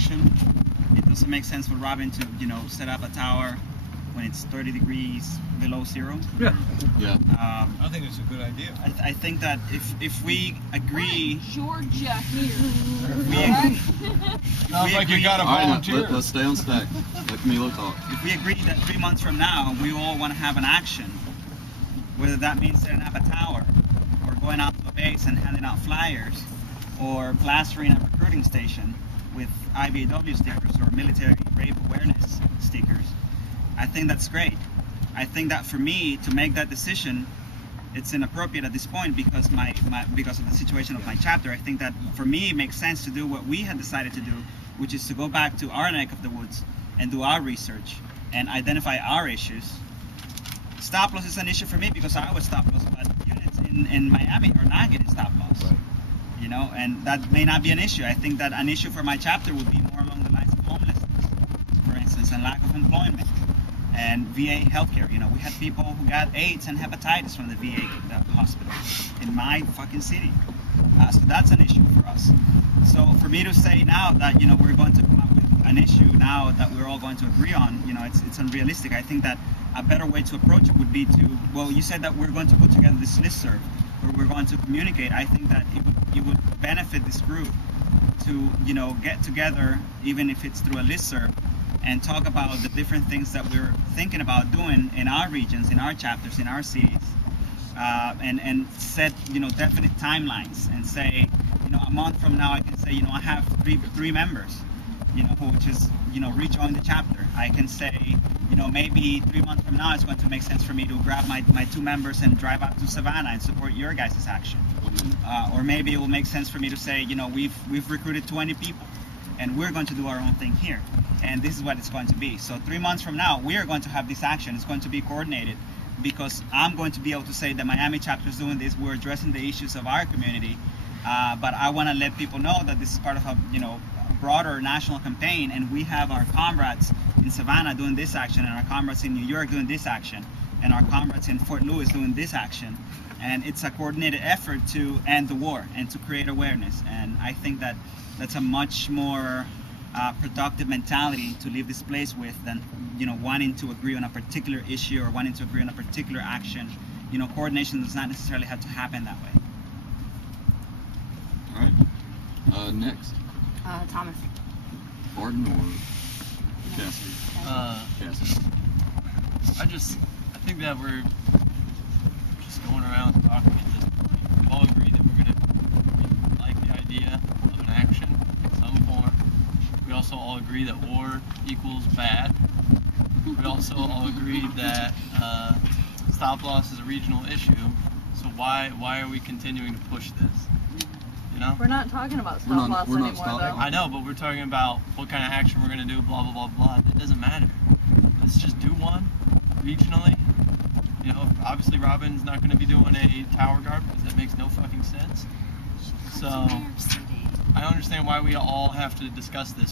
action. It doesn't make sense for Robin to, you know, set up a tower when it's 30 degrees below zero. Yeah. I think it's a good idea. I think that if we agree, Georgia here. Sounds like you got a volunteer. Let's stay on stack. Let Camilo talk. if we agree that 3 months from now we all want to have an action, whether that means setting up a tower, or going out to a base and handing out flyers, or plastering a recruiting station with IBAW stickers or military rape awareness stickers, I think that's great. I think that for me to make that decision, it's inappropriate at this point because because of the situation of my chapter. I think that for me it makes sense to do what we had decided to do, which is to go back to our neck of the woods and do our research and identify our issues. Stop loss is an issue for me because I was stop loss, but units in Miami are not getting stop loss. Right. You know, and that may not be an issue. I think that an issue for my chapter would be more along the lines of homelessness, for instance, and lack of employment. And VA healthcare. You know, we had people who got AIDS and hepatitis from the VA hospital in my fucking city. So that's an issue for us. So for me to say now that, you know, we're going to come up with an issue now that we're all going to agree on, you know, it's unrealistic. I think that a better way to approach it would be to, well, you said that we're going to put together this listserv where we're going to communicate. I think that it would benefit this group to, you know, get together, even if it's through a listserv, and talk about the different things that we're thinking about doing in our regions, in our chapters, in our cities, and set, you know, definite timelines and say, you know, a month from now I can say, you know, I have three members, you know, who just, you know, rejoin the chapter. I can say, you know, maybe 3 months from now it's going to make sense for me to grab my 2 members and drive out to Savannah and support your guys' action. Or maybe it will make sense for me to say, you know, we've recruited 20 people and we're going to do our own thing here. And this is what it's going to be. So 3 months from now, we are going to have this action. It's going to be coordinated because I'm going to be able to say the Miami chapter is doing this. We're addressing the issues of our community. But I want to let people know that this is part of a, you know, broader national campaign, and we have our comrades in Savannah doing this action, and our comrades in New York doing this action, and our comrades in Fort Lewis doing this action. And it's a coordinated effort to end the war and to create awareness. And I think that that's a much more productive mentality to leave this place with than, you know, wanting to agree on a particular issue or wanting to agree on a particular action. You know, coordination does not necessarily have to happen that way. All right. Next. Thomas. Barton or Cassidy? Cassidy. I think that we're just going around talking at this point. We all agree that we're going to like the idea of an action in some form. We also all agree that war equals bad. We also all agree that stop loss is a regional issue. So why are we continuing to push this? You know? We're not talking about stop loss anymore, though. I know, but we're talking about what kind of action we're going to do, blah, blah, blah, blah. It doesn't matter. Let's just do one regionally. You know, obviously Robin's not going to be doing a tower guard because that makes no fucking sense. So I understand why we all have to discuss this.